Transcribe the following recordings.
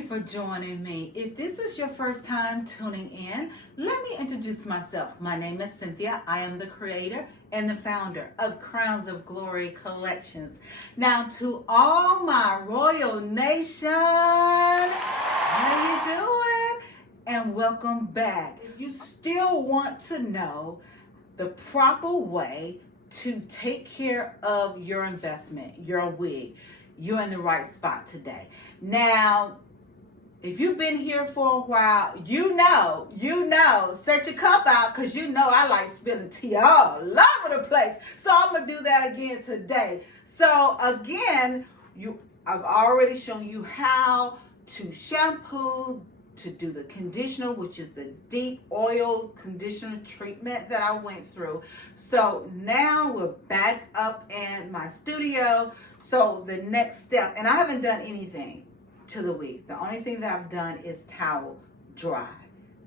you for joining me. If this is your first time tuning in, let me introduce myself. My name is Cynthia. I am the creator and the founder of Crowns of Glory Collections. Now, to all my Royal Nation, how you doing? And welcome back. If you still want to know the proper way to take care of your investment, your wig, you're in the right spot today. Now, if you've been here for a while, you know, set your cup out, because you know I like spilling tea all over the place. So I'm going to do that again today. So again, I've already shown you how to shampoo, to do the conditioner, which is the deep oil conditioner treatment that I went through. So now we're back up in my studio. So the next step, and I haven't done anything to the wig. The only thing that I've done is towel dry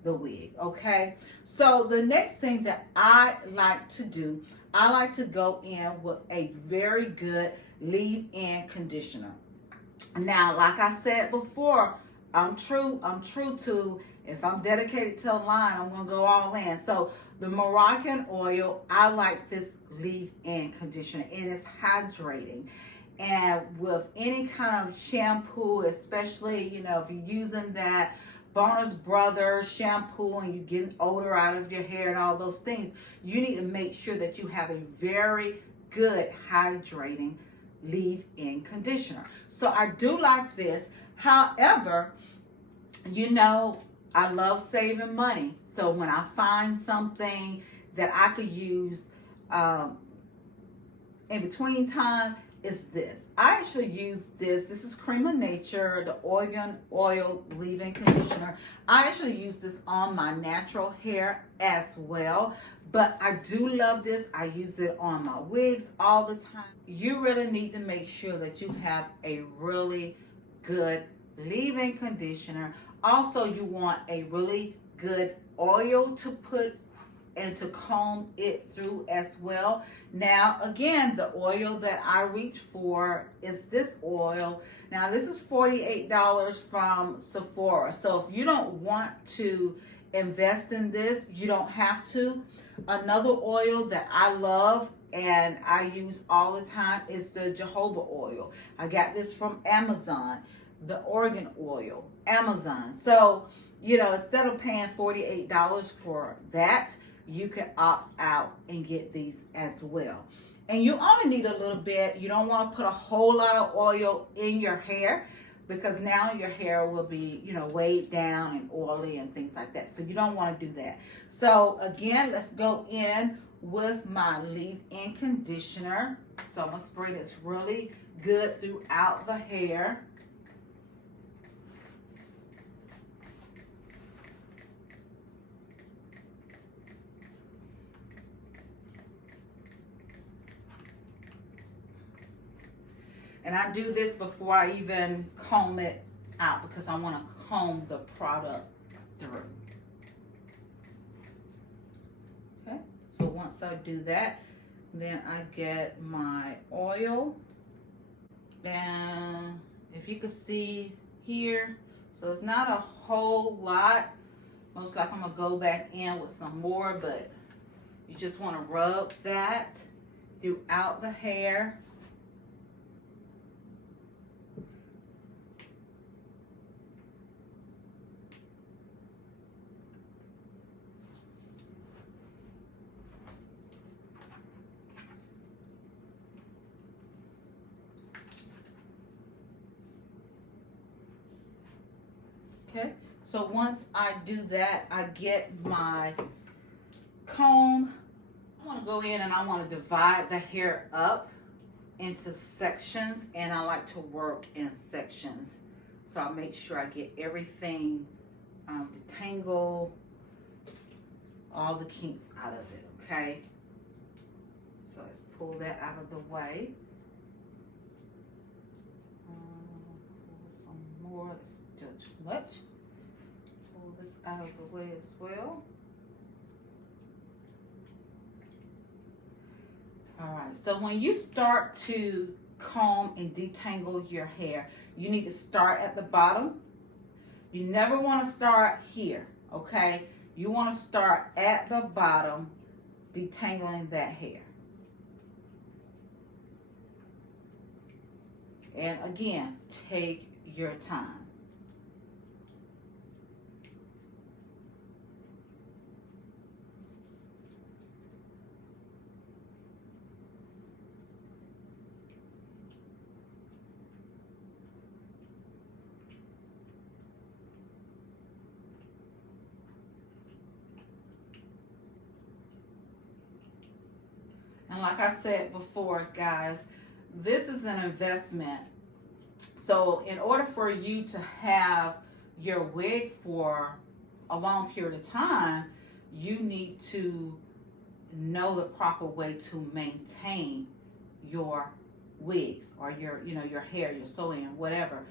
the wig, okay? So the next thing that I like to do, I like to go in with a very good leave-in conditioner. Now, like I said before, I'm true to, if I'm dedicated to a line, I'm gonna go all in. So the Moroccan oil, I like this leave-in conditioner. It is hydrating. And with any kind of shampoo, especially, you know, if you're using that Bonner's Brothers shampoo and you're getting odor out of your hair and all those things, you need to make sure that you have a very good hydrating leave-in conditioner. So I do like this. However, you know, I love saving money. So when I find something that I could use in between time, is this. I actually use this. This is Cream of Nature, the Oregon Oil Leave-In Conditioner. I actually use this on my natural hair as well. But I do love this. I use it on my wigs all the time. You really need to make sure that you have a really good leave-in conditioner. Also, you want a really good oil to put and to comb it through as well. Now, again, the oil that I reach for is this oil. Now, this is $48 from Sephora. So if you don't want to invest in this, you don't have to. Another oil that I love and I use all the time is the jojoba oil. I got this from Amazon. The Oregon oil, Amazon. So, you know, instead of paying $48 for that, you can opt out and get these as well. And you only need a little bit. You don't want to put a whole lot of oil in your hair, because now your hair will be, you know, weighed down and oily and things like that. So you don't want to do that. So again, let's go in with my leave-in conditioner. So I'm going to spray this really good throughout the hair. And I do this before I even comb it out, because I want to comb the product through. Okay, so once I do that, then I get my oil. And if you can see here, so it's not a whole lot. Most likely I'm going to go back in with some more, but you just want to rub that throughout the hair. Okay, so once I do that, I get my comb. I want to go in and I want to divide the hair up into sections, and I like to work in sections. So I make sure I get everything detangle, all the kinks out of it, okay? So let's pull that out of the way. Pull some more. Let's do too much. Pull this out of the way as well. All right, so when you start to comb and detangle your hair, you need to start at the bottom You never want to start here, okay? You want to start at the bottom, detangling that hair. And again, take your time. And like I said before, guys, this is an investment. So in order for you to have your wig for a long period of time, you need to know the proper way to maintain your wigs or your hair, your sewing, whatever,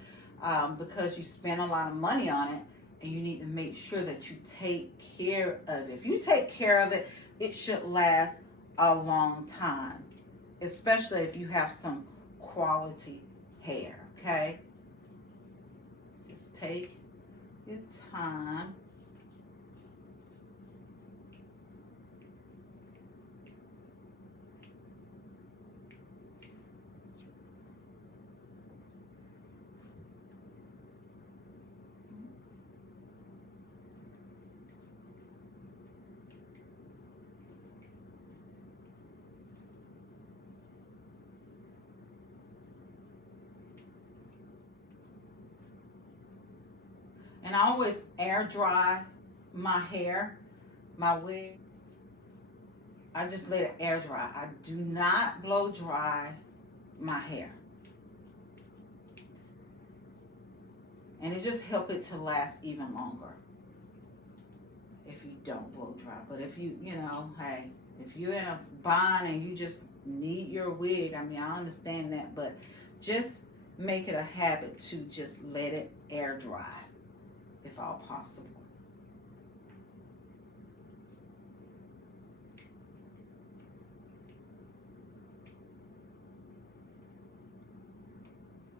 because you spend a lot of money on it, and you need to make sure that you take care of it. If you take care of it, it should last a long time, especially if you have some quality hair. Okay, just take your time. And I always air dry my hair, my wig. I just let it air dry. I do not blow dry my hair. And it just helps it to last even longer if you don't blow dry. But if hey, if you're in a bind and you just need your wig, I mean, I understand that, but just make it a habit to just let it air dry, if all possible.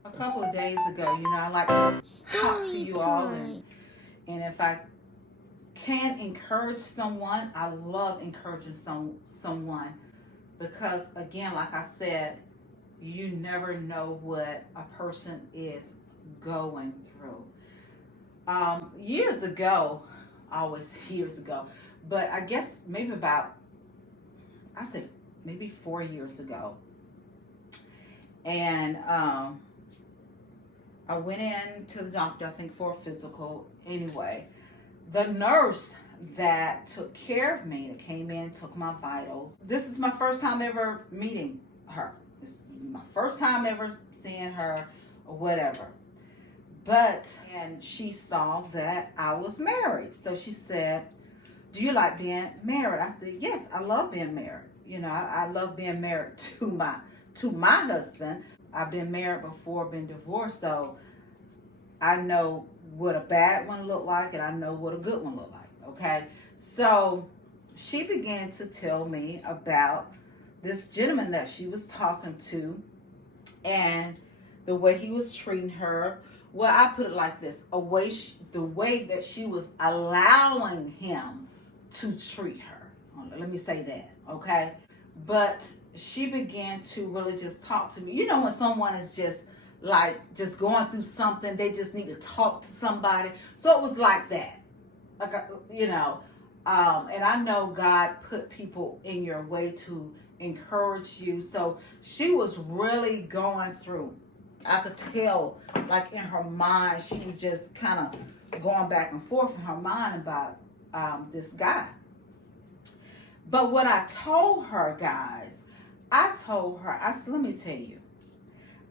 A couple of days ago, I like to talk to you all, and if I can encourage someone, I love encouraging someone, because again, like I said, you never know what a person is going through. Years ago, always years ago, but I guess maybe maybe 4 years ago, and I went in to the doctor, I think for a physical. Anyway, the nurse that took care of me, that came in, took my vitals. This is my first time ever meeting her. This is my first time ever seeing her or whatever. And she saw that I was married. So she said, "Do you like being married?" I said, "Yes, I love being married. I love being married to my husband. I've been married before, been divorced, so I know what a bad one look like, and I know what a good one look like." Okay, so she began to tell me about this gentleman that she was talking to, and the way he was treating her. Well, I put it like this: the way that she was allowing him to treat her. Let me say that, okay? But she began to really just talk to me. When someone is just going through something, they just need to talk to somebody. So it was like that. And I know God put people in your way to encourage you. So she was really going through. I could tell, like in her mind, she was just kind of going back and forth in her mind about this guy. But what I told her, guys, I said, let me tell you,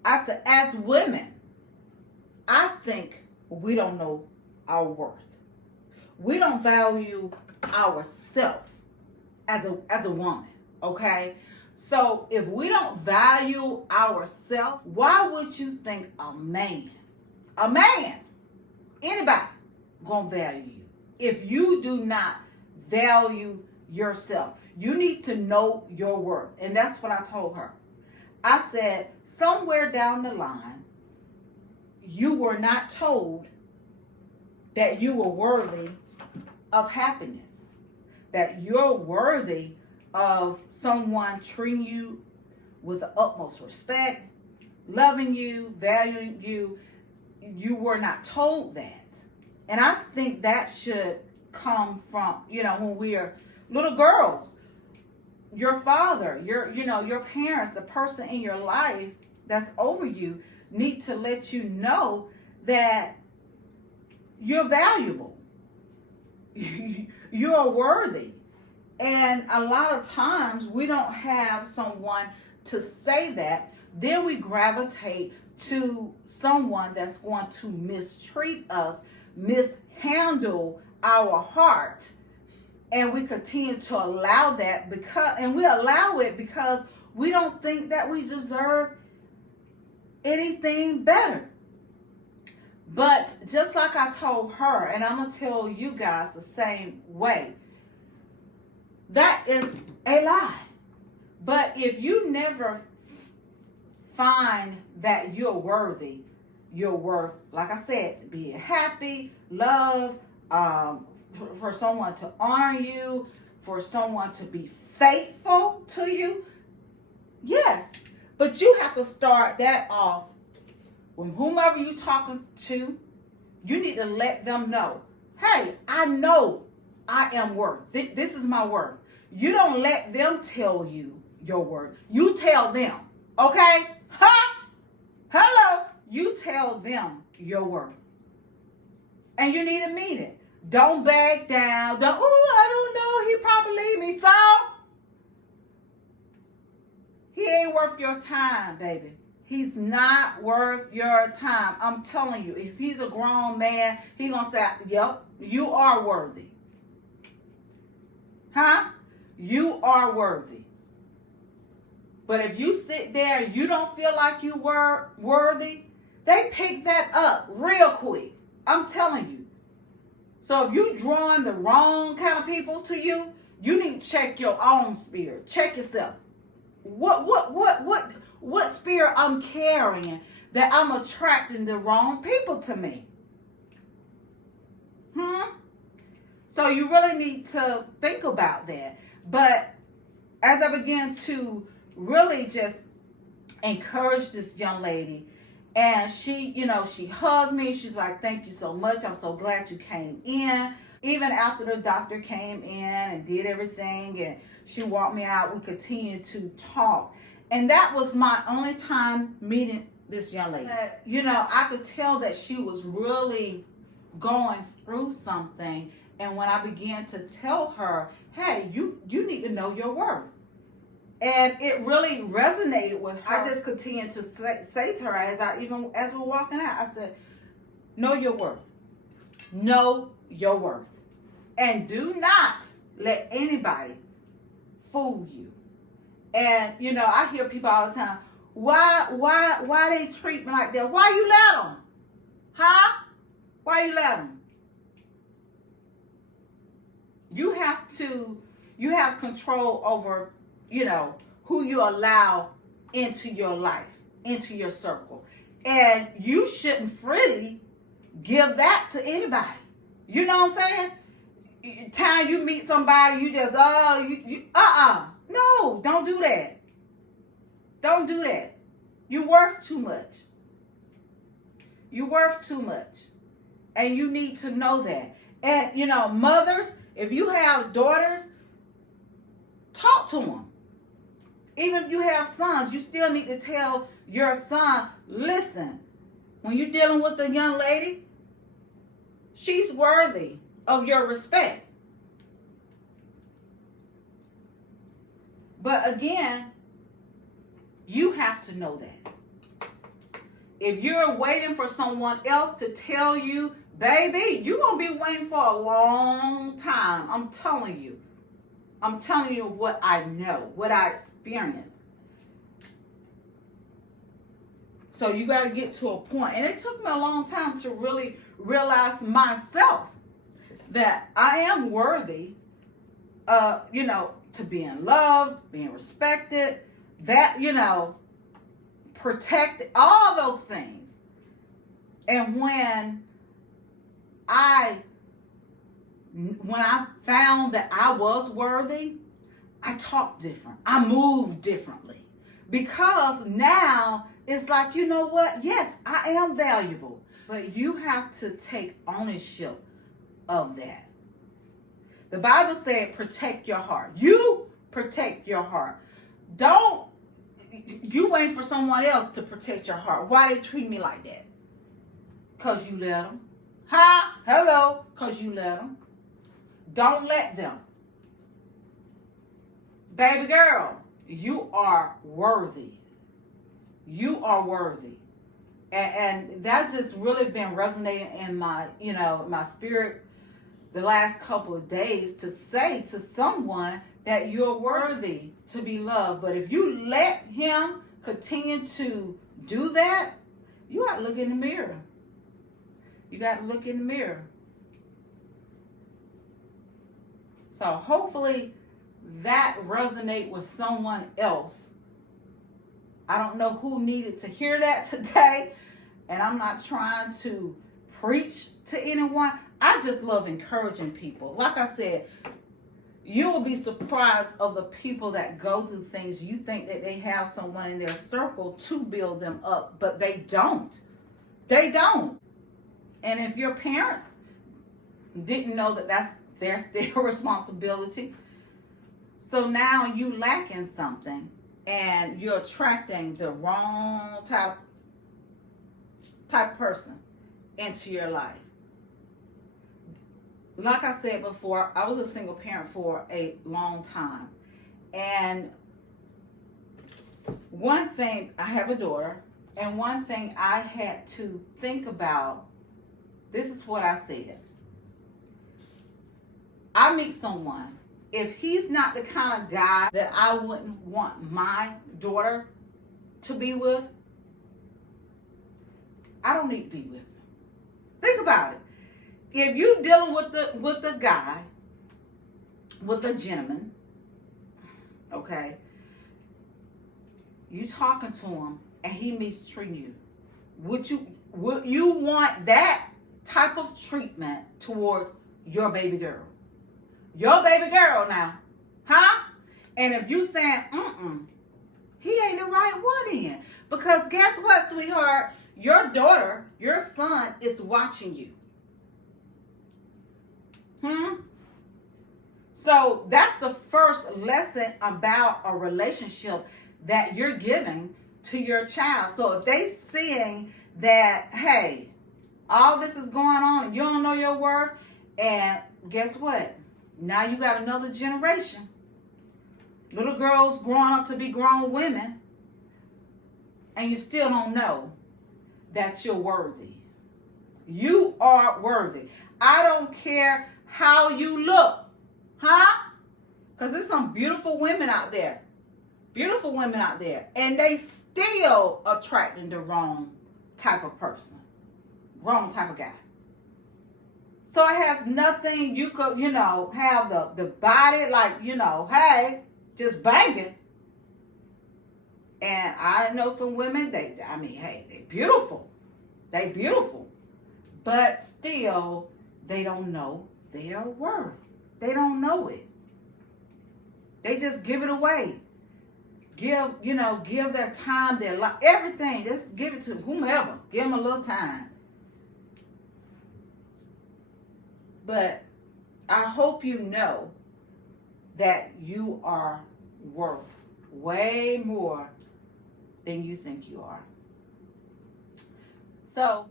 I said, as women, I think we don't know our worth. We don't value ourselves as a woman, okay? So if we don't value ourselves, why would you think a man, anybody, gonna value you? If you do not value yourself, you need to know your worth. And that's what I told her. I said, somewhere down the line, you were not told that you are worthy of happiness, that you're worthy of someone treating you with the utmost respect, loving you, valuing you. You were not told that. And I think that should come from, when we are little girls. Your father, your parents, the person in your life that's over you need to let you know that you're valuable. You're worthy. And a lot of times we don't have someone to say that. Then we gravitate to someone that's going to mistreat us, mishandle our heart. And we continue to allow that we allow it because we don't think that we deserve anything better. But just like I told her, and I'm going to tell you guys the same way, that is a lie. But if you never find that you're worthy, you're worth, like I said, being happy, love, for someone to honor you, for someone to be faithful to you, yes. But you have to start that off with whomever you're talking to. You need to let them know, hey, I know I am worth. This is my worth. You don't let them tell you your worth. You tell them, okay? Huh? Hello? You tell them your worth. And you need to mean it. Don't back down. I don't know. He probably leave me. So, he ain't worth your time, baby. He's not worth your time. I'm telling you, if he's a grown man, he gonna say, yep, you are worthy. Huh? You are worthy. But if you sit there and you don't feel like you were worthy, they pick that up real quick. I'm telling you. So if you're drawing the wrong kind of people to you, you need to check your own spirit. Check yourself. What spirit I'm carrying that I'm attracting the wrong people to me? So you really need to think about that. But as I began to really just encourage this young lady, and she hugged me. She's like, thank you so much. I'm so glad you came in. Even after the doctor came in and did everything and she walked me out, we continued to talk. And that was my only time meeting this young lady. I could tell that she was really going through something. And when I began to tell her, hey, you need to know your worth. And it really resonated with her. I just continued to say to her as we're walking out, I said, know your worth. Know your worth. And do not let anybody fool you. And, I hear people all the time, why they treat me like that? Why you let them? Huh? Why you let them? You have control over, who you allow into your life, into your circle. And you shouldn't freely give that to anybody. You know what I'm saying? Time you meet somebody, you just, no, don't do that. Don't do that. You're worth too much. You're worth too much. And you need to know that. And, mothers, if you have daughters, talk to them. Even if you have sons, you still need to tell your son, listen, when you're dealing with a young lady, she's worthy of your respect. But again, you have to know that. If you're waiting for someone else to tell you, baby, you're going to be waiting for a long time. I'm telling you what I know, what I experienced. So you got to get to a point. And it took me a long time to really realize myself that I am worthy, to being loved, being respected, that, protected, all those things. And when when I found that I was worthy, I talked different. I moved differently. Because now it's like, you know what? Yes, I am valuable. But you have to take ownership of that. The Bible said, protect your heart. You protect your heart. Don't, you wait for someone else to protect your heart. Why they treat me like that? Because you let them. Hi, hello, because you let them. Don't let them. Baby girl, you are worthy. You are worthy. And that's just really been resonating in my, my spirit the last couple of days, to say to someone that you're worthy to be loved. But if you let him continue to do that, you got to look in the mirror. You got to look in the mirror. So hopefully that resonate with someone else. I don't know who needed to hear that today, and I'm not trying to preach to anyone. I just love encouraging people. Like I said, you will be surprised of the people that go through things. You think that they have someone in their circle to build them up, but they don't. They don't. And if your parents didn't know that that's their responsibility, so now you lacking something and you're attracting the wrong type of person into your life. Like I said before, I was a single parent for a long time. And one thing, I have a daughter, and one thing I had to think about, this is what I said. I meet someone, if he's not the kind of guy that I wouldn't want my daughter to be with, I don't need to be with him. Think about it. If you're dealing with the guy, with a gentleman, okay, you talking to him and he mistreating you, would you want that type of treatment towards your baby girl? Your baby girl now, huh? And if you saying, he ain't the right one in, because guess what, sweetheart? Your daughter, your son is watching you. So that's the first lesson about a relationship that you're giving to your child. So if they seeing that, hey, all this is going on and you don't know your worth, and guess what? Now you got another generation. Little girls growing up to be grown women, and you still don't know that you're worthy. You are worthy. I don't care how you look, huh? Because there's some beautiful women out there. Beautiful women out there. And they still attracting the wrong type of person. Wrong type of guy. So it has nothing, you could, have the body like, hey, just banging. And I know some women, hey, they're beautiful. They beautiful. But still, they don't know their worth. They don't know it. They just give it away. Give their time, their life, everything. Just give it to whomever. Give them a little time. But I hope you know that you are worth way more than you think you are. So,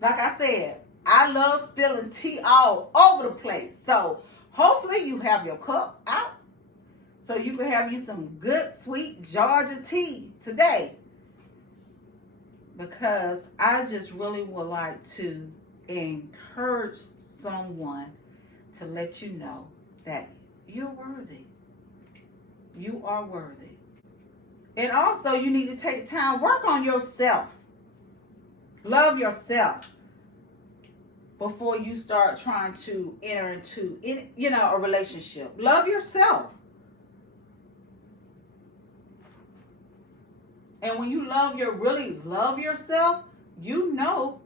like I said, I love spilling tea all over the place. So, hopefully you have your cup out so you can have you some good, sweet Georgia tea today. Because I just really would like to encourage someone to let you know that you're worthy. You are worthy. And also, you need to take time, work on yourself. Love yourself before you start trying to enter into, a relationship. Love yourself. And when you really love yourself, you know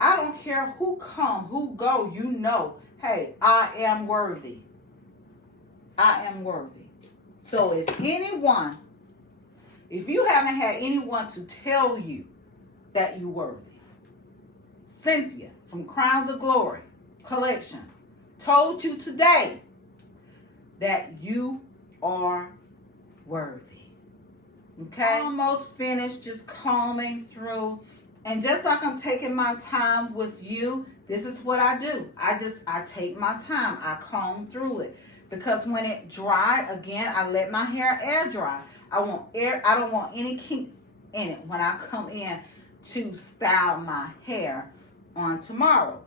I don't care who come, who go, you know, hey, I am worthy. I am worthy. So if you haven't had anyone to tell you that you're worthy, Cynthia from Crowns of Glory Collections told you today that you are worthy. Okay, almost finished just combing through, and just like I'm taking my time with you, this is what I do. I take my time. I comb through it, because when it dry, again, I let my hair air dry. I don't want any kinks in it when I come in to style my hair on tomorrow.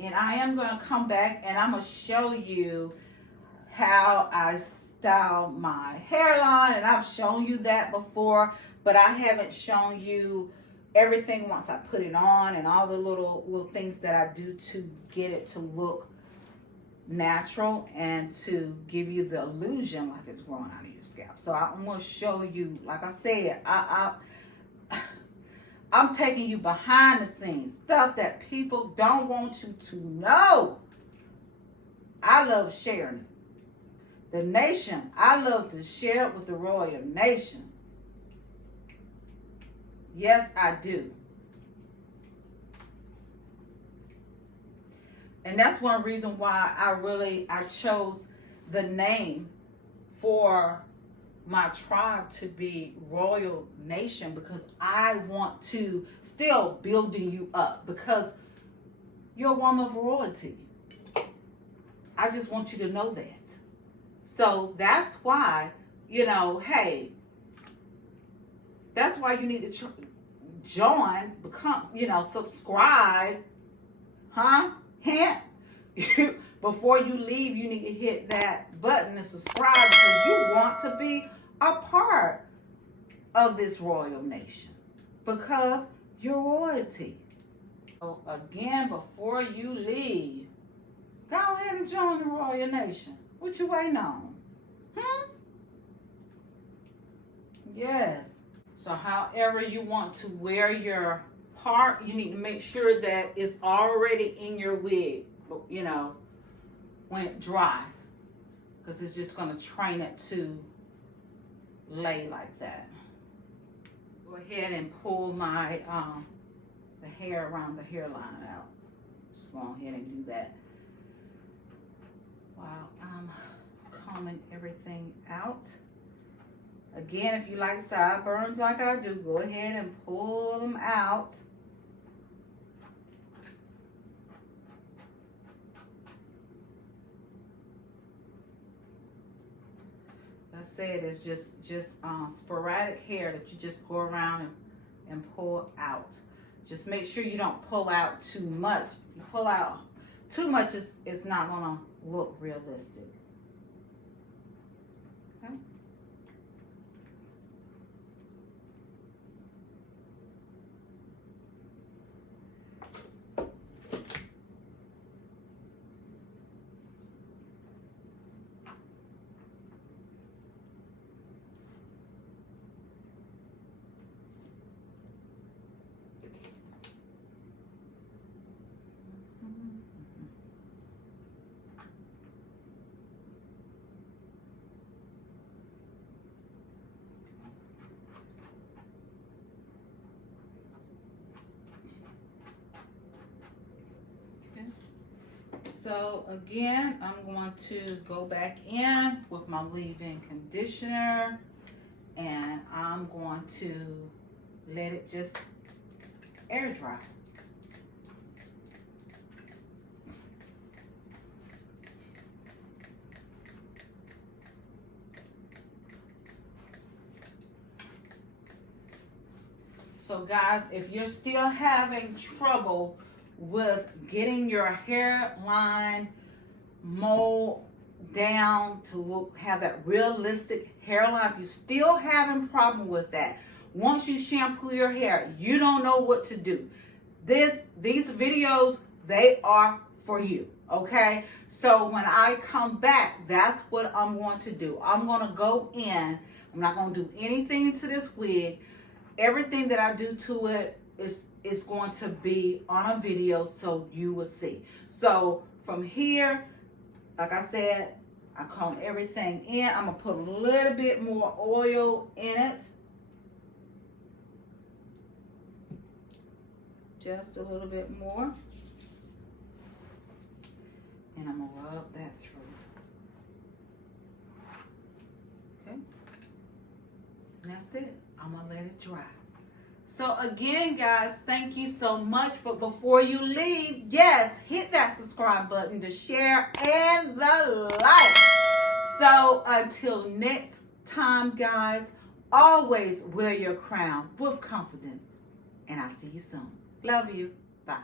And I am going to come back and I'm going to show you how I style my hairline. And I've shown you that before, but I haven't shown you everything once I put it on and all the little things that I do to get it to look natural and to give you the illusion like it's growing out of your scalp. So I'm going to show you, like I said, I'm taking you behind the scenes, stuff that people don't want you to know. I love sharing it. The nation, I love to share it with the royal nation. Yes, I do. And that's one reason why I chose the name for my tribe to be Royal Nation, because I want to still building you up, because you're a woman of royalty. I just want you to know that. So that's why, hey, that's why you need to join, become, subscribe, hint. Before you leave, you need to hit that button and subscribe, because you want to be a part of this royal nation, because you're royalty. So again, before you leave, go ahead and join the royal nation. What you waiting on? Yes. So however you want to wear your part, you need to make sure that it's already in your wig, when it dry, because it's just going to train it to lay like that. Go ahead and pull my the hair around the hairline out. Just go ahead and do that while I'm combing everything out. Again, if you like sideburns like I do, go ahead and pull them out. I said, it's just sporadic hair that you just go around and pull out. Just make sure you don't pull out too much. If you pull out too much, it's not going to look realistic. Okay. So again, I'm going to go back in with my leave-in conditioner, and I'm going to let it just air dry. So guys, if you're still having trouble with getting your hairline mold down to have that realistic hairline, if you're still having problem with that, once you shampoo your hair, you don't know what to do, these videos, they are for you. Okay, so when I come back, that's what I'm going to do. I'm going to go in I'm not going to do anything to this wig. Everything that I do to it is going to be on a video so you will see. So from here, like I said, I comb everything in. I'm going to put a little bit more oil in it. Just a little bit more. And I'm going to rub that through. Okay. And that's it. I'm going to let it dry. So again, guys, thank you so much. But before you leave, yes, hit that subscribe button, the share, and the like. So until next time, guys, always wear your crown with confidence. And I'll see you soon. Love you. Bye.